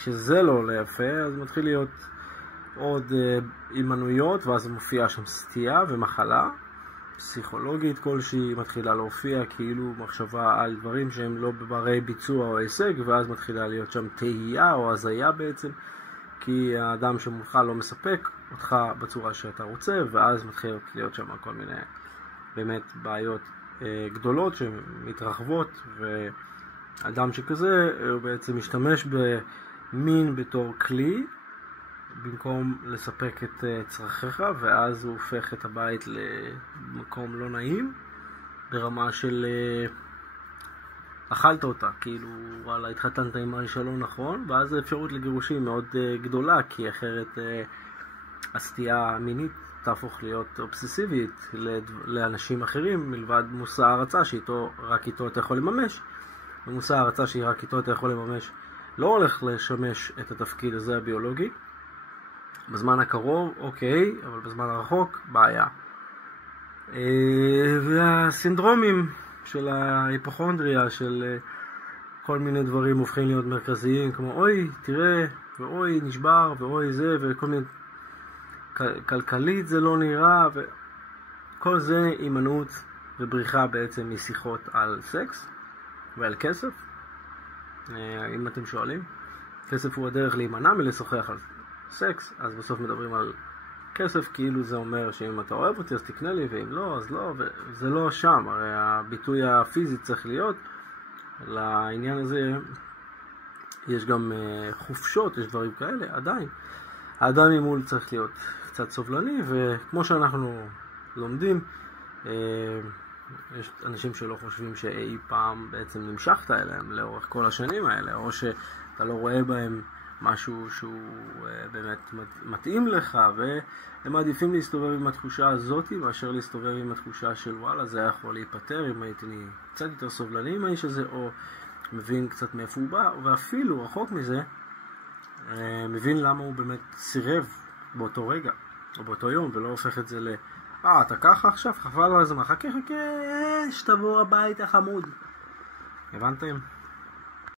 כשזה לא עולה יפה, אז מתחיל להיות עוד אימנויות, ואז מופיעה שם סטייה ומחלה פסיכולוגית כלשהי, מתחילה להופיע כאילו מחשבה על דברים שהם לא בברי ביצוע או הישג, ואז מתחילה להיות שם תהייה או הזיה בעצם, כי האדם שמולך לא מספק אותך בצורה שאתה רוצה, ואז מתחיל להיות שם כל מיני באמת בעיות גדולות שמתרחבות, ואדם שכזה הוא בעצם משתמש במין בתור כלי במקום לספק את צרכיך, ואז הוא הופך את הבית למקום לא נעים ברמה של אכלת אותה, כאילו וואלה התחתנת עם האישה לא נכון, ואז האפשרות לגירושים מאוד גדולה, כי אחרת הסטייה המינית תהפוך להיות אובססיבית לאנשים אחרים מלבד מושא ההרצה שאיתו רק איתו אתה יכול לממש, ומושא ההרצה שרק איתו אתה יכול לממש לא הולך לשמש את התפקיד הזה הביולוגי. בזמן הקרוב אוקיי, אבל בזמן הרחוק בעיה. והסינדרומים של ההיפוכונדריה, של כל מיני דברים הופכים להיות מרכזיים, כמו אוי תראה ואוי נשבר ואוי זה, וכל מיני כלכלית זה לא נראה, וכל זה הימנעות ובריחה בעצם משיחות על סקס ועל כסף. אם אתם שואלים, כסף הוא הדרך להימנע מלשוחח על סקס, אז בסוף מדברים על כסף כאילו זה אומר שאם אתה אוהב אותי אז תקנה לי, ואם לא אז לא, וזה לא שם. הרי הביטוי הפיזי צריך להיות לעניין הזה. יש גם חופשות, יש דברים כאלה. עדיין האדם ממול צריך להיות קצת סובלני, וכמו שאנחנו לומדים, יש אנשים שלא חושבים שאי פעם בעצם נמשכת אליהם לאורך כל השנים האלה, או שאתה לא רואה בהם משהו שהוא באמת מתאים לך, והם מעדיפים להסתובב עם התחושה הזאת מאשר להסתובב עם התחושה של וואלה זה יכול להיפטר אם הייתי קצת יותר סובלני עם האיש הזה, או מבין קצת מאיפה הוא בא, ואפילו רחוק מזה מבין למה הוא באמת סירב באותו רגע או באותו יום, ולא הופך את זה אתה ככה עכשיו, חבל על הזמן, חכה שתבוא הביתה חמוד. הבנתם?